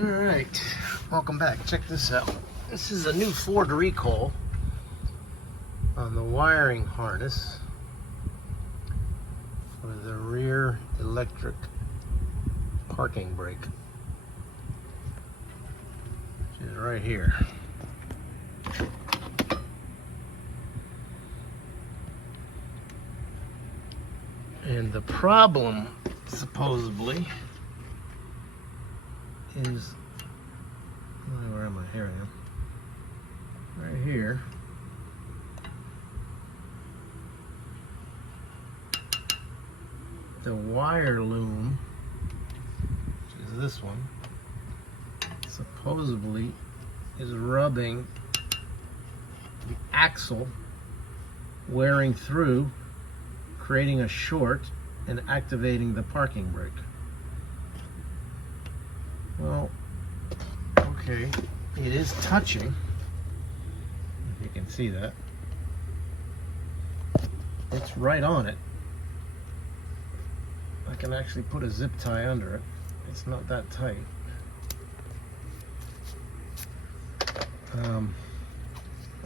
Alright, welcome back. Check this out. This is a new Ford recall on the wiring harness for the rear electric parking brake, which is right here. And the problem, supposedly, is, where am I? Here I am. Right here. The wire loom, which is this one, supposedly is rubbing the axle, wearing through, creating a short and activating the parking brake. Well, okay, it is touching, if you can see that. It's right on it. I can actually put a zip tie under it. It's not that tight.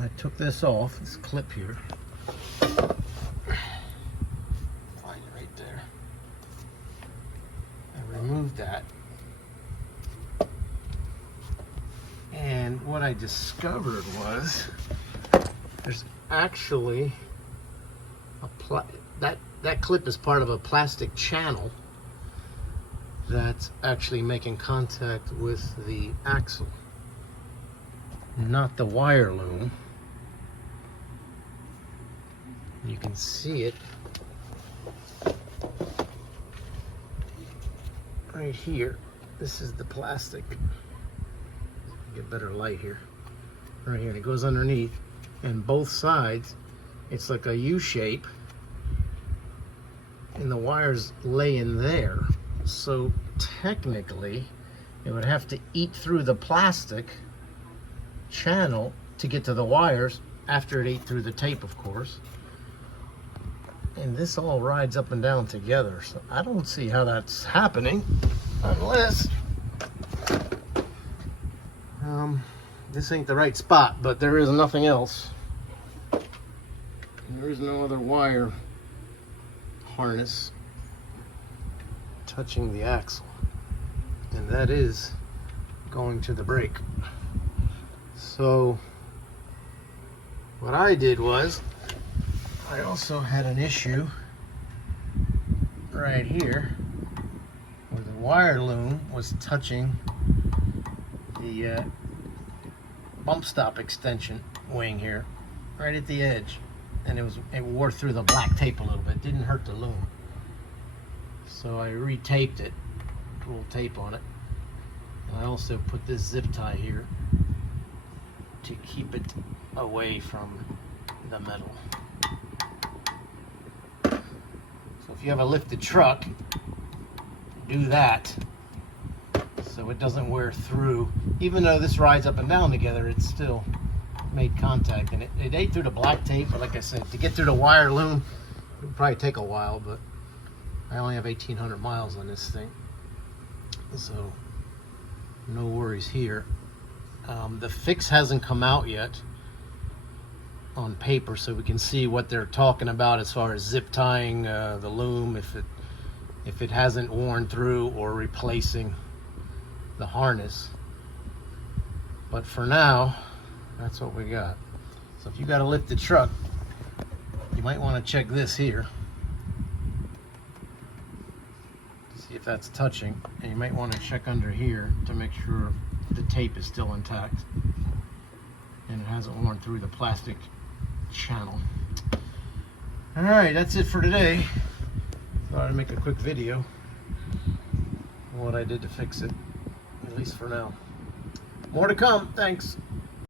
I took this off, this clip here. Find it right there. I removed that. And what I discovered was there's actually that clip is part of a plastic channel that's actually making contact with the axle, not the wire loom. You can see it right here. This is the plastic. Get better light here. Right here, and it goes underneath, and both sides it's like a U shape, and the wires lay in there. So technically it would have to eat through the plastic channel to get to the wires, after it ate through the tape, of course. And this all rides up and down together, so I don't see how that's happening unless this ain't the right spot. But there is nothing else. There is no other wire harness touching the axle, and that is going to the brake. So what I did was, I also had an issue right here where the wire loom was touching the bump stop extension wing here, right at the edge, and it wore through the black tape a little bit. Didn't hurt the loom, so I retaped it, put a little tape on it. And I also put this zip tie here to keep it away from the metal. So if you have a lifted truck, do that so it doesn't wear through. Even though this rides up and down together, it's still made contact, and it ate through the black tape. But like I said, to get through the wire loom, it would probably take a while, but I only have 1,800 miles on this thing, so no worries here. The fix hasn't come out yet on paper, so we can see what they're talking about as far as zip tying the loom, if it hasn't worn through, or replacing the harness. But for now, that's what we got. So if you got a lifted truck, you might want to check this here to see if that's touching, and you might want to check under here to make sure the tape is still intact and it hasn't worn through the plastic channel. All right, that's it for today. Thought I'd make a quick video on what I did to fix it, at least for now. More to come. Thanks.